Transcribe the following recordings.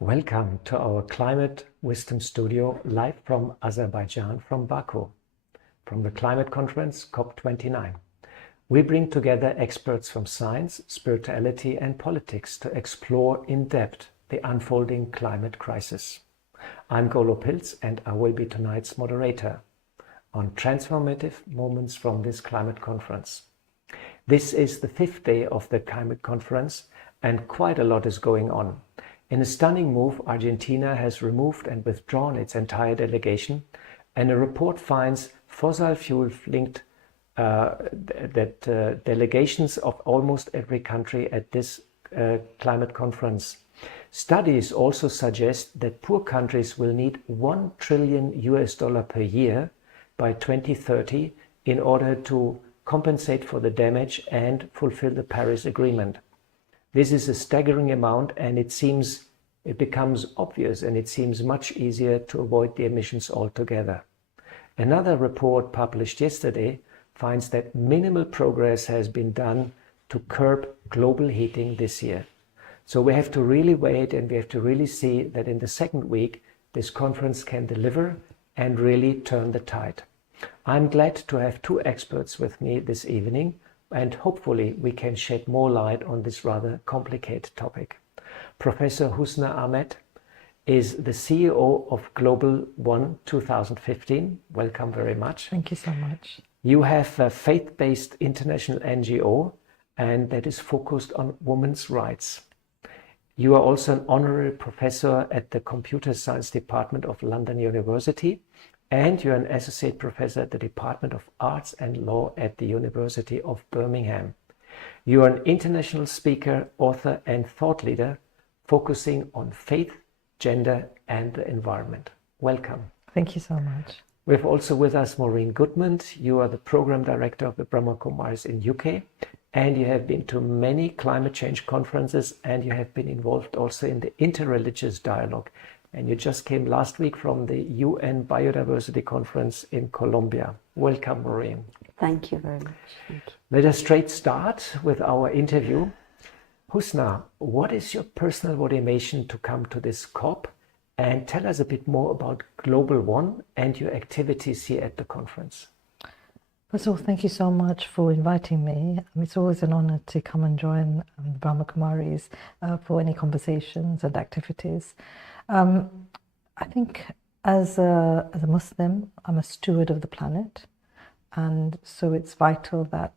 Welcome to our Climate Wisdom Studio, live from Azerbaijan, from Baku, from the climate conference COP29. We bring together experts from science, spirituality and politics to explore in depth the unfolding climate crisis. I'm Golo Pilz and I will be tonight's moderator on transformative moments from this climate conference. This is the 5th day of the climate conference and quite a lot is going on. In a stunning move, Argentina has removed and withdrawn its entire delegation, and a report finds fossil fuel-linked delegations of almost every country at this climate conference. Studies also suggest that poor countries will need $1 trillion per year by 2030 in order to compensate for the damage and fulfill the Paris Agreement. This is a staggering amount, and it becomes obvious and it seems much easier to avoid the emissions altogether. Another report published yesterday finds that minimal progress has been done to curb global heating this year. So we have to really wait and we have to really see that in the second week this conference can deliver and really turn the tide. I'm glad to have two experts with me this evening, and hopefully we can shed more light on this rather complicated topic. Professor Husna Ahmad is the CEO of Global 2015. Welcome very much. Thank you so much. You have a faith-based international NGO and that is focused on women's rights. You are also an honorary professor at the Computer Science Department of London University, and you're an associate professor at the Department of Arts and Law at the University of Birmingham. You are an international speaker, author and thought leader focusing on faith, gender and the environment. Welcome. Thank you so much. We have also with us Maureen Goodman. You are the program director of the Brahma Kumaris in UK, and you have been to many climate change conferences, and you have been involved also in the interreligious dialogue. And you just came last week from the UN Biodiversity Conference in Colombia. Welcome, Maureen. Thank you very much. Thank you. Let us straight start with our interview. Husna, what is your personal motivation to come to this COP? And tell us a bit more about Global One and your activities here at the conference. First of all, thank you so much for inviting me. It's always an honor to come and join the Brahma Kumaris for any conversations and activities. I think as a Muslim, I'm a steward of the planet, and so it's vital that,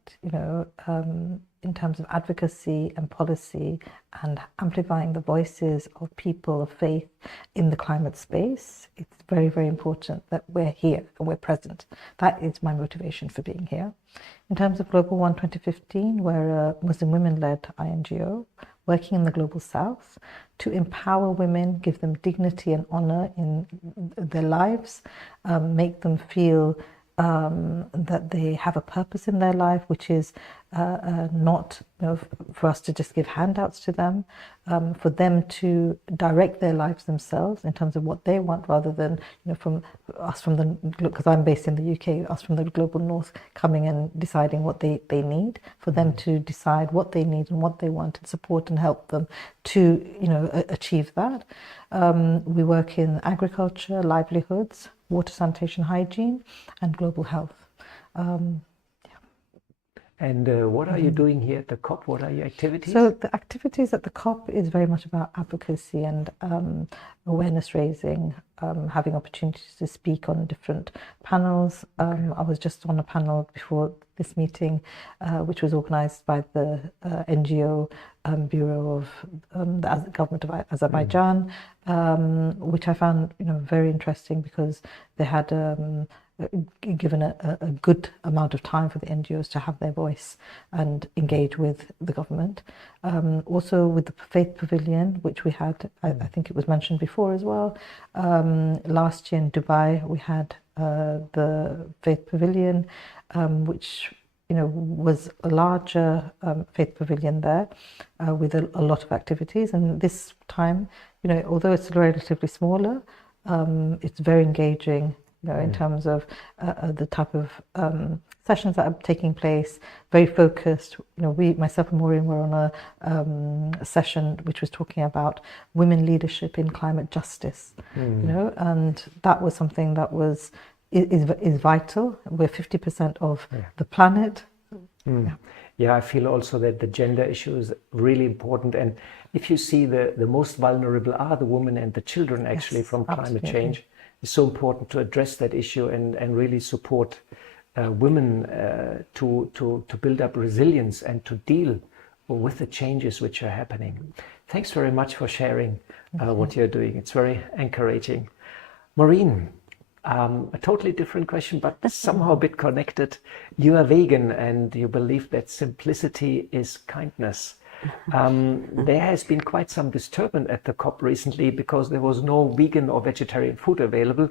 in terms of advocacy and policy and amplifying the voices of people of faith in the climate space, it's very, very important that we're here and we're present. That is my motivation for being here. In terms of Global One 2015, we're a Muslim women-led INGO working in the Global South to empower women, give them dignity and honor in their lives, make them feel that they have a purpose in their life, which is not for us to just give handouts to them, for them to direct their lives themselves in terms of what they want, rather than from the, because I'm based in the UK, us from the global north coming and deciding what they need, for them to decide what they need and what they want and support and help them to achieve that. We work in agriculture, livelihoods, water, sanitation, hygiene, and global health. And what are you doing here at the COP? What are your activities? So the activities at the COP is very much about advocacy and awareness raising, having opportunities to speak on different panels. I was just on a panel before this meeting, which was organized by the NGO Bureau of the Government of Azerbaijan, which I found very interesting, because they had given a good amount of time for the NGOs to have their voice and engage with the government. Also with the Faith Pavilion, which we had, I think it was mentioned before as well. Last year in Dubai, we had the Faith Pavilion, which was a larger Faith Pavilion there with a lot of activities. And this time, although it's relatively smaller, it's very engaging. in terms of the type of sessions that are taking place, very focused. Myself and Maureen were on a session which was talking about women leadership in climate justice, and that was something that is vital. We're 50% of the planet. Yeah, I feel also that the gender issue is really important. And if you see the most vulnerable are the women and the children actually from climate change, it's so important to address that issue and really support women to build up resilience and to deal with the changes which are happening. Thanks very much for sharing what you're doing. It's very encouraging. Maureen, a totally different question, but somehow a bit connected. You are vegan and you believe that simplicity is kindness. There has been quite some disturbance at the COP recently because there was no vegan or vegetarian food available.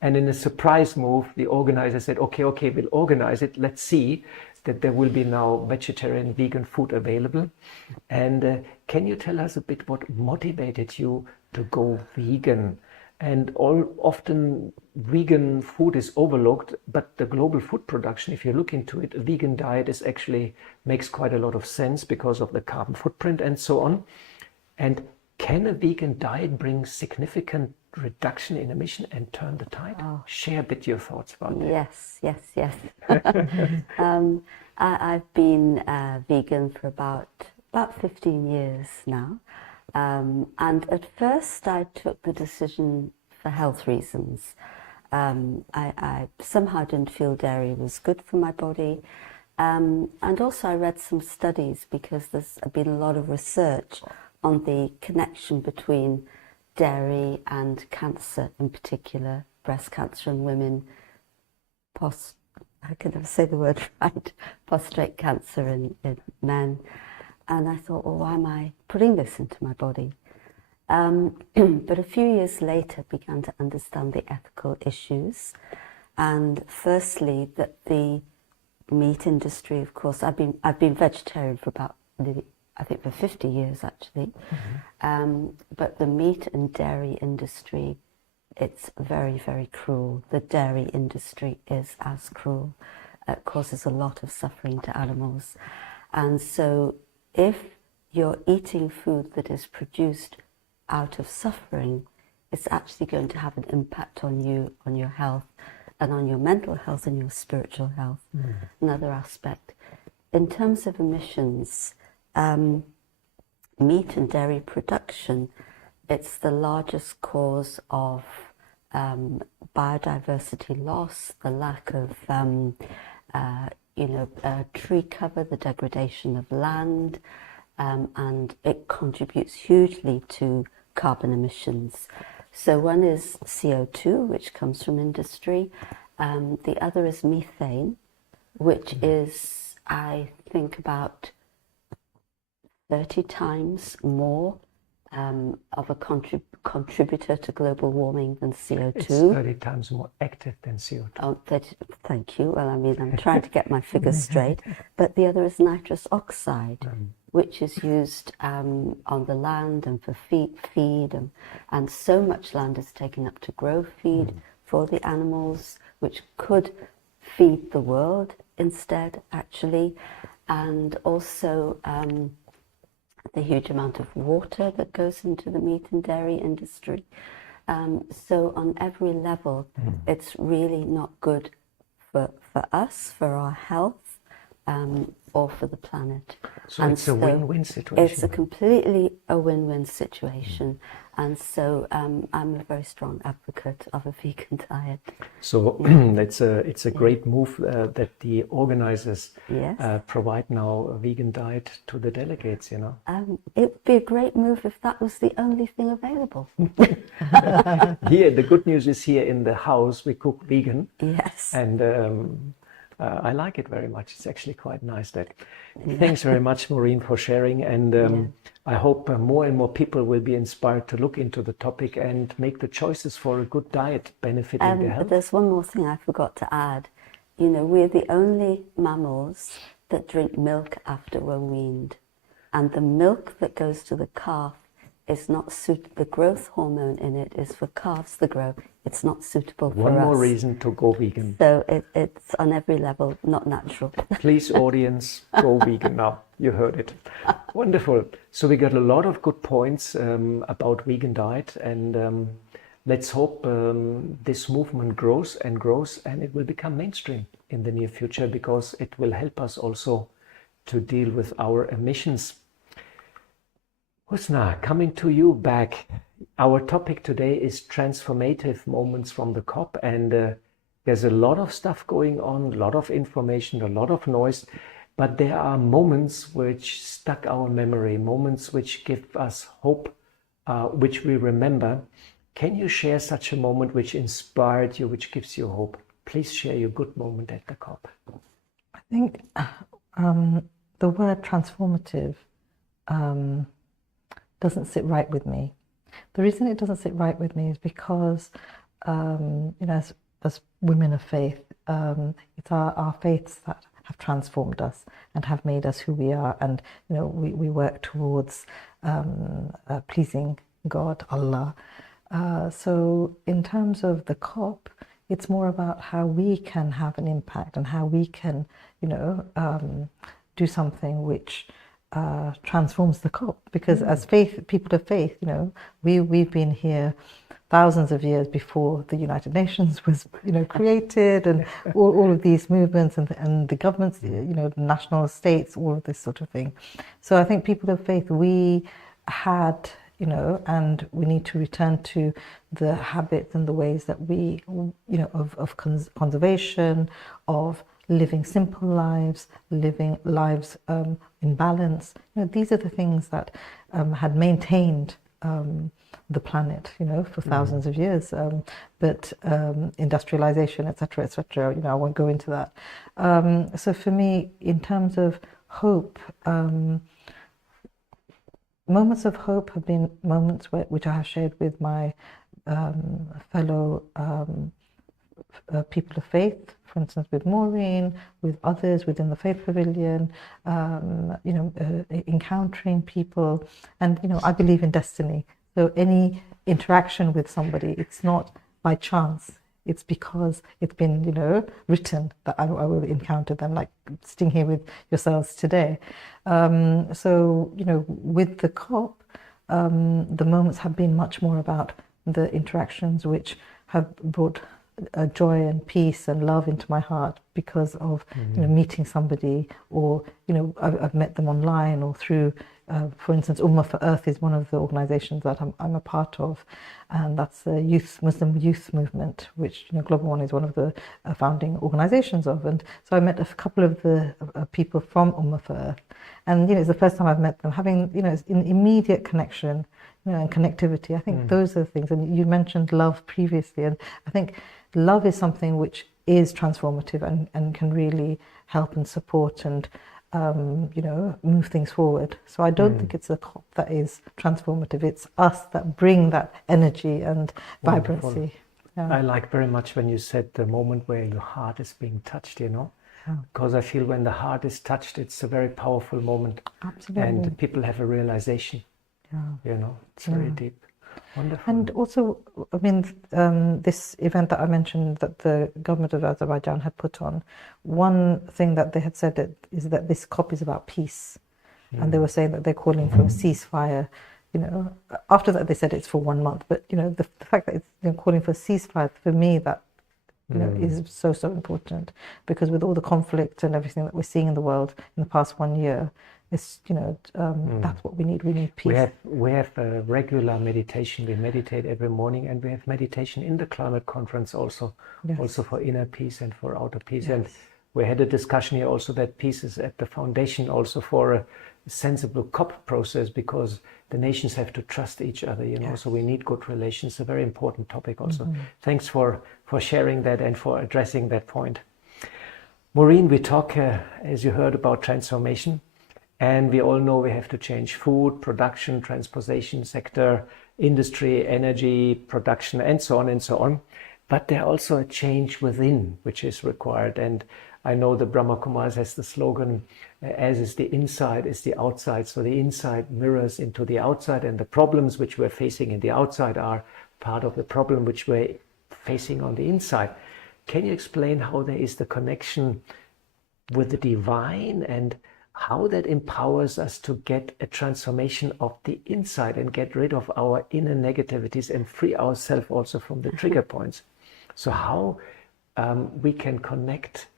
And in a surprise move, the organizers said, okay, we'll organize it. Let's see that there will be now vegetarian, vegan food available. And can you tell us a bit what motivated you to go vegan? And often vegan food is overlooked, but the global food production, if you look into it, a vegan diet makes quite a lot of sense because of the carbon footprint and so on. And can a vegan diet bring significant reduction in emission and turn the tide? Oh. Share a bit your thoughts about that. Yes. I've been vegan for about 15 years now. And at first I took the decision for health reasons. I somehow didn't feel dairy was good for my body. And also I read some studies because there's been a lot of research on the connection between dairy and cancer, in particular breast cancer in women, I can never say the word right, prostate cancer in men. And I thought, well, why am I putting this into my body? But a few years later, began to understand the ethical issues. And firstly, that the meat industry, of course, I've been vegetarian for about, I think for 50 years actually. But the meat and dairy industry, it's very, very cruel. The dairy industry is as cruel. It causes a lot of suffering to animals. And so if you're eating food that is produced out of suffering, it's actually going to have an impact on you, on your health, and on your mental health and your spiritual health. Another aspect. In terms of emissions, meat and dairy production, it's the largest cause of biodiversity loss, the lack of tree cover, the degradation of land, and it contributes hugely to carbon emissions. So one is CO2, which comes from industry. The other is methane, which is, I think, about 30 times more of a contributor to global warming than CO2. It's 30 times more active than CO2. Oh, thank you. Well, I mean, I'm trying to get my figures straight. But the other is nitrous oxide, which is used on the land and for feed. And so much land is taken up to grow feed for the animals, which could feed the world instead, actually. And also the huge amount of water that goes into the meat and dairy industry. So on every level, it's really not good for us, for our health, or for the planet. So it's a win-win situation. It's completely a win-win situation. And so I'm a very strong advocate of a vegan diet. So it's a great move that the organizers provide now a vegan diet to the delegates, you know. It would be a great move if that was the only thing available. Here, the good news is here in the house we cook vegan. Yes. And I like it very much. It's actually quite nice. Thanks very much, Maureen, for sharing. And I hope more and more people will be inspired to look into the topic and make the choices for a good diet benefiting their health. There's one more thing I forgot to add. You know, we're the only mammals that drink milk after we're weaned. And the milk that goes to the calf is not suited. The growth hormone in it is for calves to grow. it's not suitable for us. One more reason to go vegan. So it's on every level not natural. Please, audience, go vegan now. You heard it. Wonderful. So we got a lot of good points about vegan diet, and let's hope this movement grows, and it will become mainstream in the near future, because it will help us also to deal with our emissions. Husna, coming to you back. Our topic today is transformative moments from the COP, and there's a lot of stuff going on, a lot of information, a lot of noise, but there are moments which stuck our memory, moments which give us hope, which we remember. Can you share such a moment which inspired you, which gives you hope? Please share your good moment at the COP. I think the word transformative doesn't sit right with me. The reason it doesn't sit right with me is because, as women of faith, it's our faiths that have transformed us and have made us who we are, and we work towards pleasing God, Allah. So in terms of the COP, it's more about how we can have an impact and how we can, do something which transforms the COP. Because as people of faith, we've been here thousands of years before the United Nations was, created, and all of these movements and the governments, the national states, all of this sort of thing. So I think people of faith, we had, and we need to return to the habits and the ways that we, of conservation, of living simple lives, living lives in balance. These are the things that had maintained the planet, for thousands of years. But industrialization, etc., I won't go into that. So for me, in terms of hope, moments of hope have been moments which I have shared with my fellow people of faith, for instance, with Maureen, with others within the Faith Pavilion, encountering people. And, I believe in destiny. So any interaction with somebody, it's not by chance. It's because it's been, written that I will encounter them, like sitting here with yourselves today. So, with the COP, the moments have been much more about the interactions which have brought joy and peace and love into my heart because of meeting somebody, or I've met them online or through for instance, Ummah for Earth is one of the organizations that I'm a part of, and that's a Muslim youth movement, which Global One is one of the founding organizations of. And so I met a couple of the people from Ummah for Earth, and it's the first time I've met them, having an immediate connection, and connectivity. I think those are the things. And you mentioned love previously, and I think love is something which is transformative and can really help and support and move things forward. So I don't think it's the COP that is transformative. It's us that bring that energy and vibrancy. Yeah. I like very much when you said the moment where your heart is being touched, because I feel when the heart is touched, it's a very powerful moment. Absolutely. And people have a realization. It's very deep. Wonderful. And also, I mean, this event that I mentioned that the government of Azerbaijan had put on, one thing that they had said is that this COP is about peace. And they were saying that they're calling for a ceasefire. After that they said it's for 1 month. But, the fact that it's calling for a ceasefire, for me, that is so important. Because with all the conflict and everything that we're seeing in the world in the past 1 year, it's, that's what we need. We need peace. We have a regular meditation. We meditate every morning, and we have meditation in the climate conference also, also for inner peace and for outer peace. And we had a discussion here also that peace is at the foundation also for a sensible COP process, because the nations have to trust each other, so we need good relations. A very important topic also. Thanks for sharing that and for addressing that point. Maureen, we talk, as you heard, about transformation. And we all know we have to change food, production, transportation sector, industry, energy, production, and so on and so on. But there's also a change within which is required. And I know the Brahma Kumaris has the slogan, as is the inside is the outside. So the inside mirrors into the outside, and the problems which we're facing in the outside are part of the problem which we're facing on the inside. Can you explain how there is the connection with the divine and how that empowers us to get a transformation of the inside and get rid of our inner negativities and free ourselves also from the trigger points? So how we can connect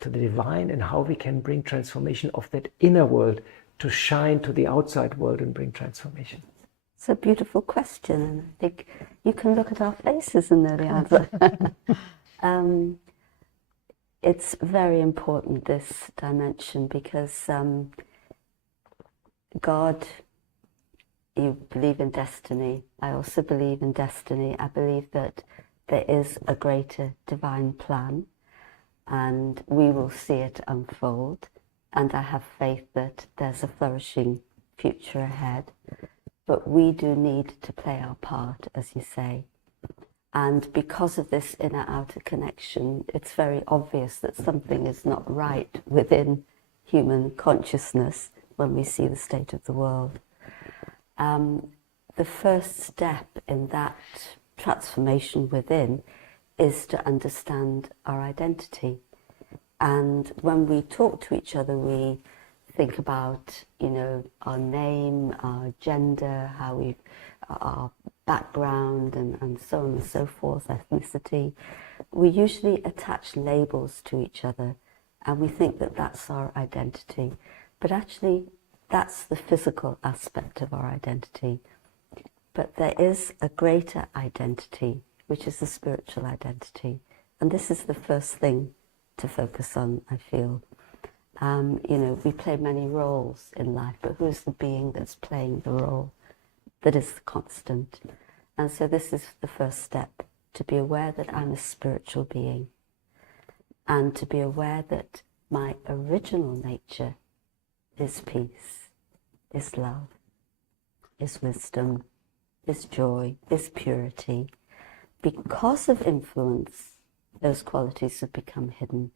to the divine and how we can bring transformation of that inner world to shine to the outside world and bring transformation? It's a beautiful question, and I think you can look at our faces and know the answer. It's very important, this dimension, because God, you believe in destiny. I also believe in destiny. I believe that there is a greater divine plan, and we will see it unfold. And I have faith that there's a flourishing future ahead. But we do need to play our part, as you say. And because of this inner-outer connection, it's very obvious that something is not right within human consciousness when we see the state of the world. The first step in that transformation within is to understand our identity. And when we talk to each other, we think about, our name, our gender, our background, and so on and so forth, ethnicity. We usually attach labels to each other, and we think that that's our identity. But actually, that's the physical aspect of our identity. But there is a greater identity, which is the spiritual identity. And this is the first thing to focus on, I feel. We play many roles in life, but who's the being that's playing the role that is constant? And so this is the first step, to be aware that I'm a spiritual being, and to be aware that my original nature is peace, is love, is wisdom, is joy, is purity. Because of influence, those qualities have become hidden.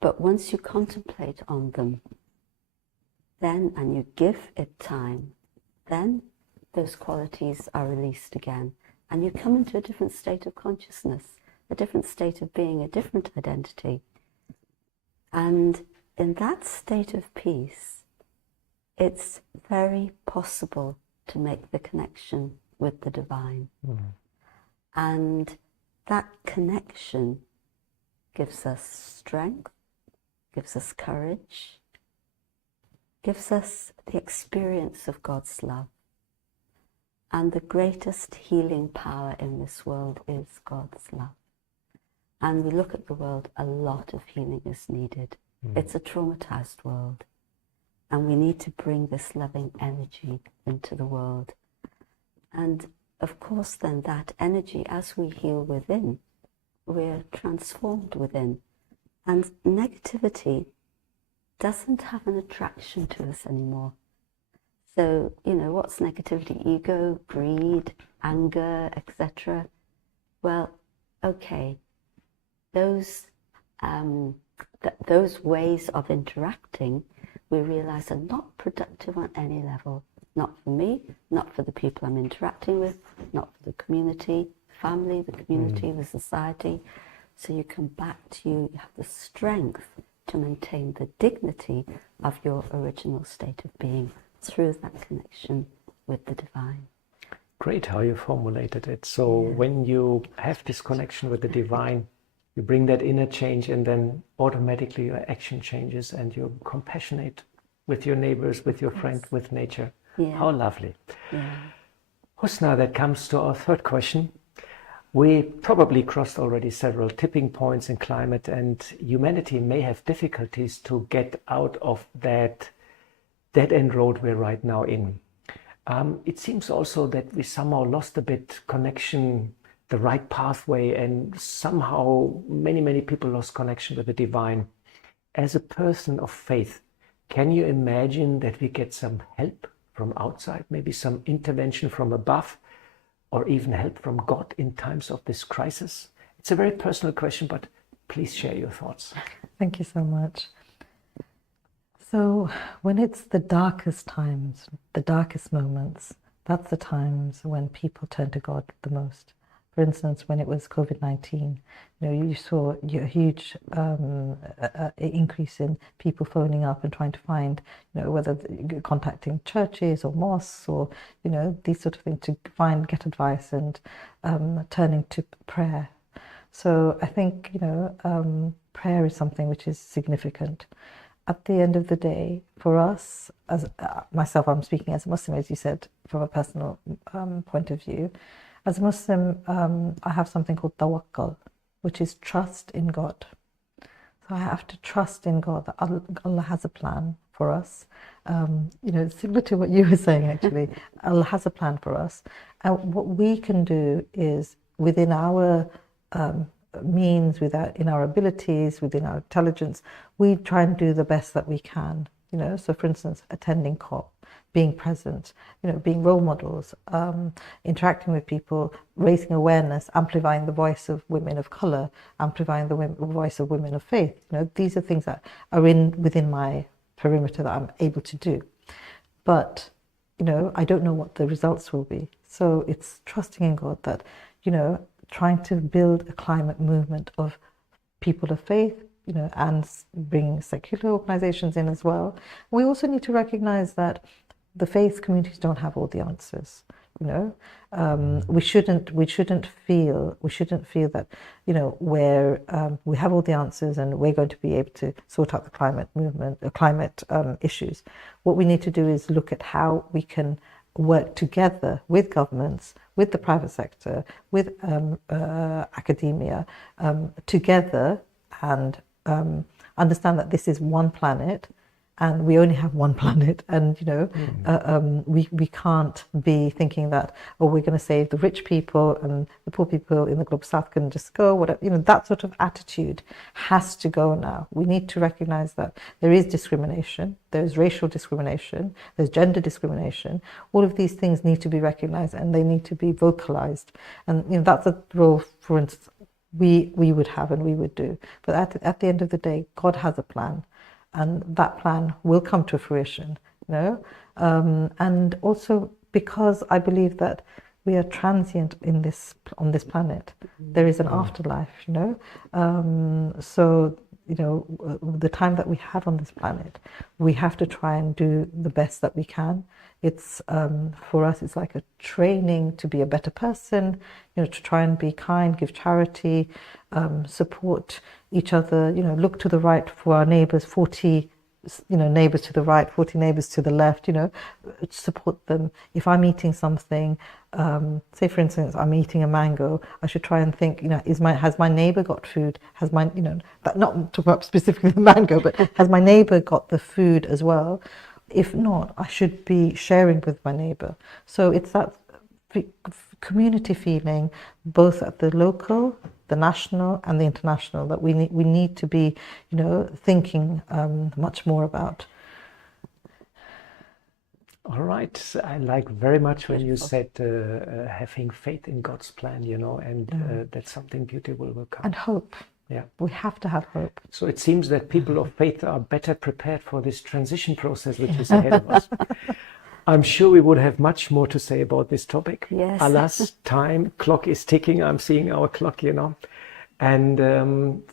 But once you contemplate on them, then, and you give it time, then those qualities are released again. And you come into a different state of consciousness, a different state of being, a different identity. And in that state of peace, it's very possible to make the connection with the divine. And that connection gives us strength, gives us courage, gives us the experience of God's love. And the greatest healing power in this world is God's love. And we look at the world, a lot of healing is needed. It's a traumatized world. And we need to bring this loving energy into the world. And of course, then that energy, as we heal within, we're transformed within. And negativity doesn't have an attraction to us anymore. So, what's negativity? Ego, greed, anger, etc. Well, okay, those ways of interacting, we realize are not productive on any level. Not for me, not for the people I'm interacting with, not for the community, family, the community, the society. So you come back to you have the strength to maintain the dignity of your original state of being through that connection with the divine. Great how you formulated it. So when you have this connection with the divine, you bring that inner change, and then automatically your action changes and you're compassionate with your neighbors, with your friend, with nature. How lovely. Husna, that comes to our third question. We probably crossed already several tipping points in climate, and humanity may have difficulties to get out of that dead-end road we're right now in. It seems also that we somehow lost a bit connection, the right pathway, and somehow many people lost connection with the divine. As a person of faith, can you imagine that we get some help from outside, maybe some intervention from above, or even help from God in times of this crisis? It's a very personal question, but please share your thoughts. Thank you so much. So when it's the darkest times, the darkest moments, that's the times when people turn to God the most. For instance, when it was COVID-19, you saw a huge increase in people phoning up and trying to find, whether contacting churches or mosques or, these sort of things to get advice and turning to prayer. So I think, prayer is something which is significant. At the end of the day, for us, as myself, I'm speaking as a Muslim, as you said, from a personal point of view. As a Muslim, I have something called tawakkul, which is trust in God. So I have to trust in God that Allah has a plan for us. Similar to what you were saying, actually, Allah has a plan for us. And what we can do is, within our means, in our abilities, within our intelligence, we try and do the best that we can. So for instance, attending COP, being present, being role models, interacting with people, raising awareness, amplifying the voice of women of colour, amplifying the voice of women of faith. These are things that are within my perimeter that I'm able to do. But, I don't know what the results will be. So it's trusting in God that, trying to build a climate movement of people of faith, and bring secular organizations in as well. We also need to recognize that the faith communities don't have all the answers. We shouldn't feel that we have all the answers and we're going to be able to sort out the climate movement, climate issues. What we need to do is look at how we can work together with governments, with the private sector, with academia, together, and understand that this is one planet and we only have one planet, and we can't be thinking that, oh, we're going to save the rich people and the poor people in the global south can just go, whatever. That sort of attitude has to go now. We need to recognize that there is discrimination, there's racial discrimination, there's gender discrimination. All of these things need to be recognized and they need to be vocalized, and that's a role, for instance, we would have and we would do. But at the end of the day, God has a plan, and that plan will come to fruition, and also because I believe that we are transient on this planet. There is an afterlife, so the time that we have on this planet, we have to try and do the best that we can. It's for us, it's like a training to be a better person, to try and be kind, give charity, support each other, look to the right for our neighbors, 40 neighbors to the right, 40 neighbors to the left, support them. If I'm eating something, say for instance, I'm eating a mango, I should try and think, has my neighbor got food? Has my, not talk about specifically the mango, but has my neighbor got the food as well? If not, I should be sharing with my neighbor. So it's that community feeling, both at the local, the national and the international, that we need to be, thinking much more about. All right. I like very much when you said having faith in God's plan, and that something beautiful will come. And hope. Yeah. We have to have hope. So it seems that people of faith are better prepared for this transition process which is ahead of us. I'm sure we would have much more to say about this topic. Yes. Alas, clock is ticking. I'm seeing our clock, And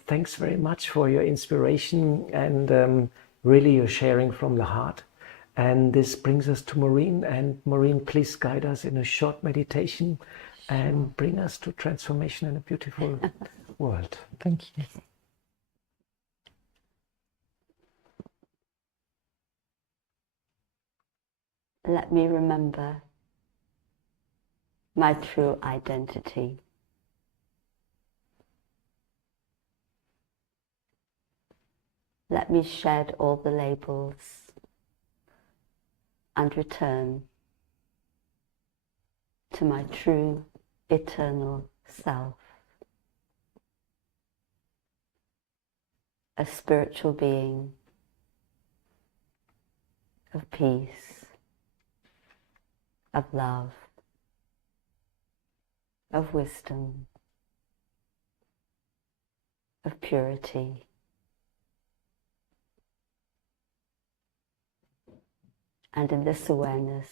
thanks very much for your inspiration and really your sharing from the heart. And this brings us to Maureen. And Maureen, please guide us in a short meditation and bring us to transformation in a beautiful world. Thank you. Let me remember my true identity. Let me shed all the labels and return to my true eternal self, a spiritual being of peace, of love, of wisdom, of purity. And in this awareness,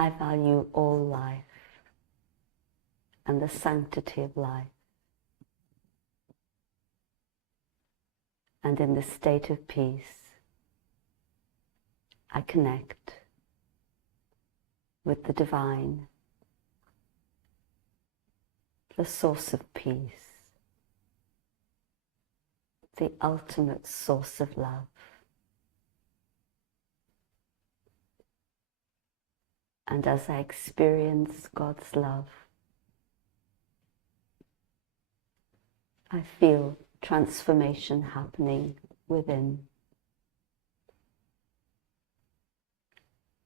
I value all life and the sanctity of life. And in this state of peace, I connect with the divine, the source of peace, the ultimate source of love. And as I experience God's love, I feel transformation happening within.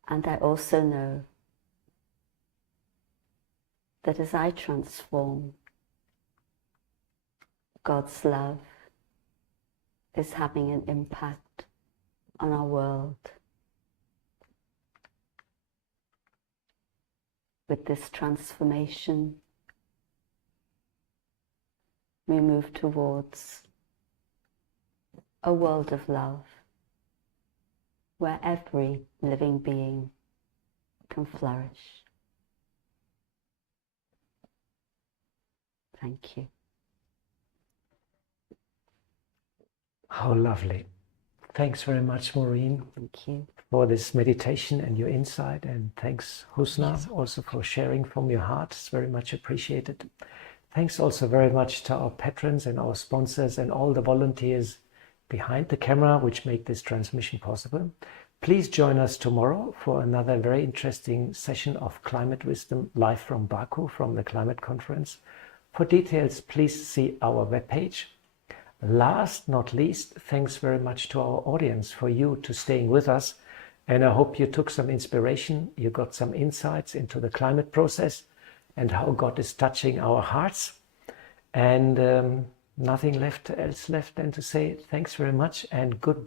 And I also know that as I transform, God's love is having an impact on our world. With this transformation, we move towards a world of love where every living being can flourish. Thank you. How lovely. Thanks very much, Maureen. Thank you. For this meditation and your insight. And thanks, Husna, Yes. also for sharing from your heart. It's very much appreciated. Thanks also very much to our patrons and our sponsors and all the volunteers behind the camera which make this transmission possible. Please join us tomorrow for another very interesting session of Climate Wisdom live from Baku, from the Climate Conference. For details, please see our webpage. Last not least, thanks very much to our audience, for you to staying with us. And I hope you took some inspiration, you got some insights into the climate process and how God is touching our hearts. And nothing else left than to say thanks very much and goodbye.